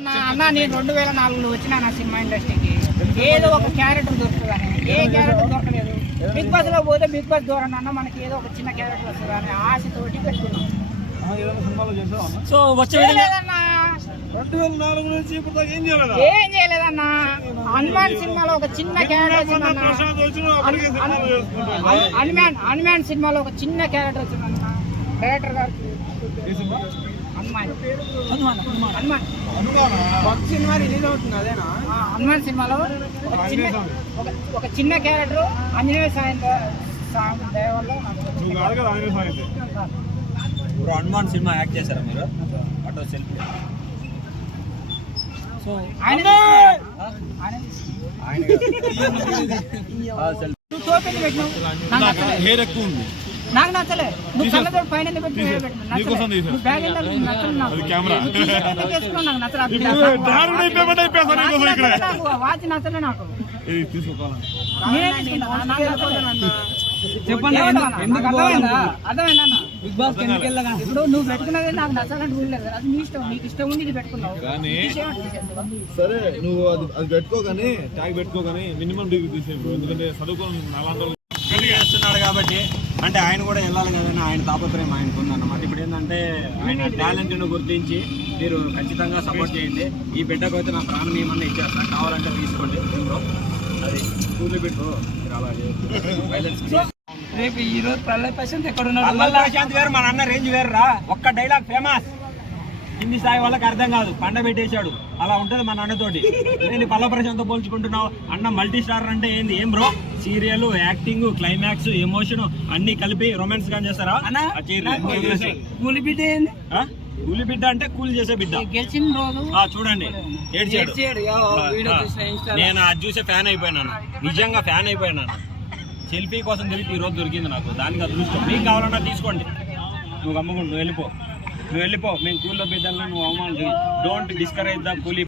అన్న నేను 2004లో వచ్చిన నా సినిమా ఇండస్ట్రీకి ఏదో ఒక క్యారెక్టర్ దొరుకుతుందని ఏ క్యారెక్టర్ దొరకలేదు. బిగ్ బాస్ లో పోతే బిగ్ బాస్ ద్వారా అన్న మనకి ఏదో ఒక చిన్న క్యారెక్టర్ వస్తుందని ఆశతోటి పెట్టుకున్నాం. సో వచ్చే 2004 నుంచి ఇప్పుడు ఏం చేయలేదన్నా. హనుమాన్ సినిమాలో ఒక చిన్న క్యారెక్టర్ వచ్చిందన్న. హనుమాన్ సినిమాలో ఒక చిన్న క్యారెక్టర్ వచ్చిందన్న డైరెక్టర్ గారు. సినిమా రిలీజ్ అవుతుంది అదేనా? హనుమాన్ సినిమాలో ఒక చిన్న క్యారెక్టర్ ఆంజనేయ సాయం వల్ల ఇప్పుడు హనుమాన్ సినిమా యాక్ట్ చేశారా మీరు? ఆటో సెల్ఫీ సో హెయిర్ ఎక్కువ ఉంది, నాకు నచ్చలే. నువ్వు కళ్ళతో పైన బ్యాగ్ వాచ్ నచ్చలే నాకు. చెప్పండి అర్థమైందా? బిగ్ బాస్ ఇప్పుడు నువ్వు పెట్టుకున్నది నాకు నచ్చాలని రూల్ లేదు. అది నీ ఇష్టం, నీకు ఇష్టం ఉంది ఇది పెట్టుకున్నావు. సరే నువ్వు అది పెట్టుకోగానే ట్యాగ్ పెట్టుకోగానే మినిమం డిగ్రీ తీసేయండి. ఎందుకంటే చదువుకోని చేస్తున్నాడు కాబట్టి అంటే ఆయన కూడా వెళ్ళాలి కదని ఆయన తాపత్రయం ఆయనకు ఉందన్నమాట. ఇప్పుడు ఏంటంటే ఆయన టాలెంట్ను గుర్తించి మీరు ఖచ్చితంగా సపోర్ట్ చేయండి. ఈ బిడ్డకు అయితే నా ప్రాణం ఏమన్నా ఇచ్చేస్తాను, కావాలంటే తీసుకోండి. అది స్కూల్ బిడ్డు రేపు ఈ రోజు ప్రళయ ప్రశాంత్ ఎక్కడ ఉన్నాడు? ప్రశాంత్ వేరు, మన అన్న రేంజ్ వేరురా. ఒక్క డైలాగ్ ఫేమస్, హిందీ స్థాయి వాళ్ళకి అర్థం కాదు, పండ పెట్టేశాడు. అలా ఉంటుంది మన అన్నతోటి. నేను పల్ల ప్రశాంత్తో పోల్చుకుంటున్నావు. అన్న మల్టీ స్టార్ అంటే ఏంది? ఏం bro, serial, acting, climax, emotion అన్ని కలిపి రొమాన్స్ గా చేస్తారా? కూలి బిడ్డ అంటే కూలి చేసే బిడ్డ. గెలిచిన రోజు చూడండి ఏడ్చాడు. నేను అది చూసే ఫ్యాన్ అయిపోయినాను, నిజంగా ఫ్యాన్ అయిపోయినాను. సెల్ఫీ కోసం తిరిగి ఈ రోజు దొరికింది నాకు, దానికి అదృష్టం. మీకు కావాలన్నా తీసుకోండి, నువ్వు అమ్ముకుంటు నువ్వు వెళ్ళిపో. మేము కూల్లో బిడ్డలను నువ్వు అవమానం. డోంట్ డిస్కరేజ్ ద కూలీ.